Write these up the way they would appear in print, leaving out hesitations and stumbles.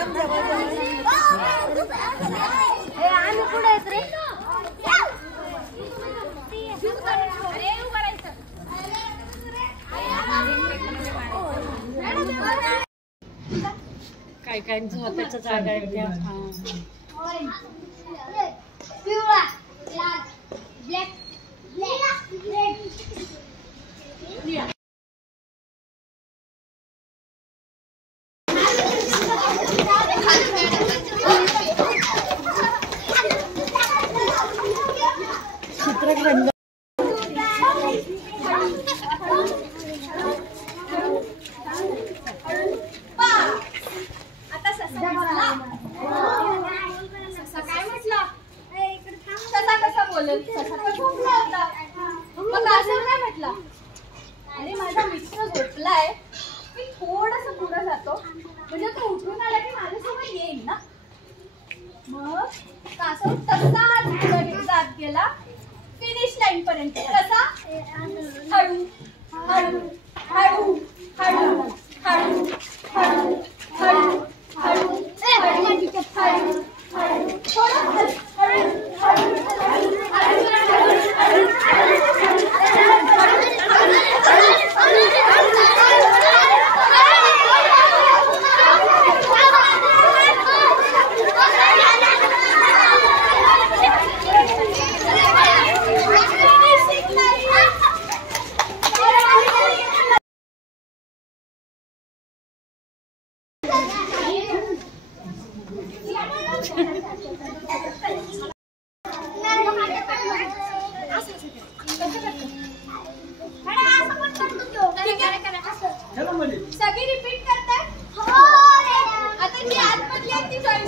एकदम जवळ आम्ही पुढे आहेत रे. काय काय स्वतःच्या जागा आहेत त्या. चित्ररंग आणि माझा मित्र झोपलाय मी थोडंसं पुढे जातो म्हणजे तो उठून आला की माझ्यासोबत येईल ना. मग कासव तसाच जात गेला फिनिश लाईन पर्यंत. कसा हळू हळू हळू हळू हळू हळू हळू हळू सगळी रिपीट करताय. आता जी आतमधली आहे ती जॉईन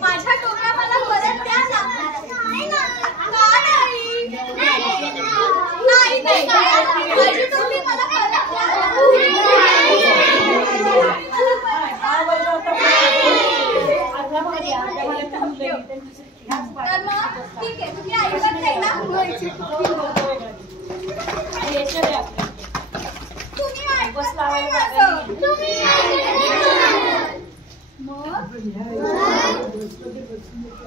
माझ्या टोप्या मला परत द्या ना. नाही माझी टोपी मला परत द्या. तर मग ठीक आहे तुम्ही ऐकत नाही ना. तुम्ही ऐकत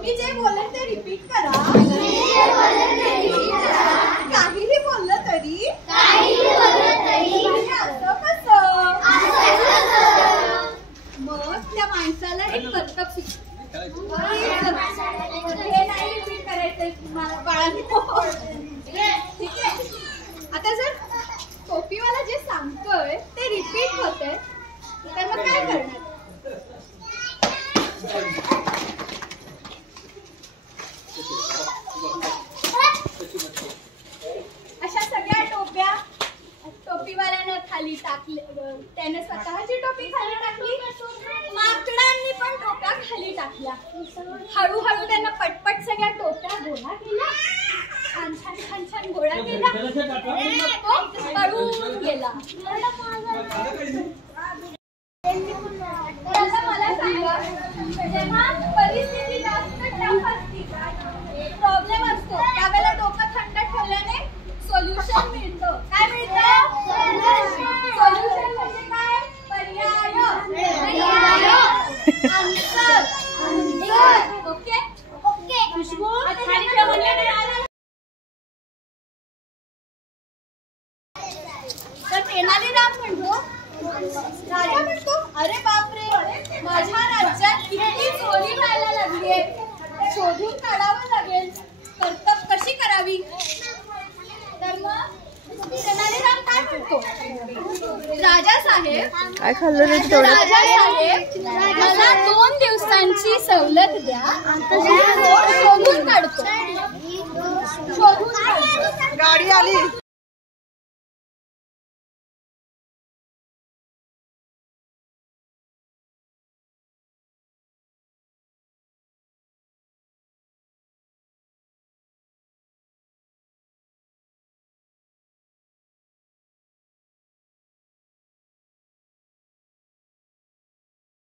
मी जे बोलले ते रिपीट करा. काहीही बोललं तरी असं कसं. मग त्या माणसाला एक कर्तव्य हे नाही रिपीट करायचं बाळांनो. ठीक आहे. आता जर टोपीवाला जे सांगतोय ते रिपीट होतंय तर मग काय करणार. अशा सगळ्या टोप्या टोपीवाल्यानं खाली टाकले. त्याने स्वतःची टोपी खाली टाकली. माकडांनी पण टोप्या खाली टाकल्या. हळूहळू त्यानं पटपट सगळ्या टोप्या गोळा केल्या. छान छान छान छान गोळा केला. तो पळून गेला. मला सांगा जेव्हा परिस्थिती जास्त टफ असते प्रॉब्लेम असतो त्यावेळेला डोकं थंड ठेवल्याने सोल्युशन मिळतं. काय मिळतं. सोल्युशन म्हणजे काय. पर्याय आन्सर. ओके खुशबू तर तेनालीराम म्हणतो राजा म्हणतो अरे बापरे माझ्या राज्यात किती चोरी लागेल, शोधून काढावं लागेल. कर्तव्य कशी करावी? तर मग तेनालीराम काय म्हणतो, राजा साहेब राजा साहेब मला 2 दिवसांची सवलत द्या, शोधून काढतो. गाडी आली.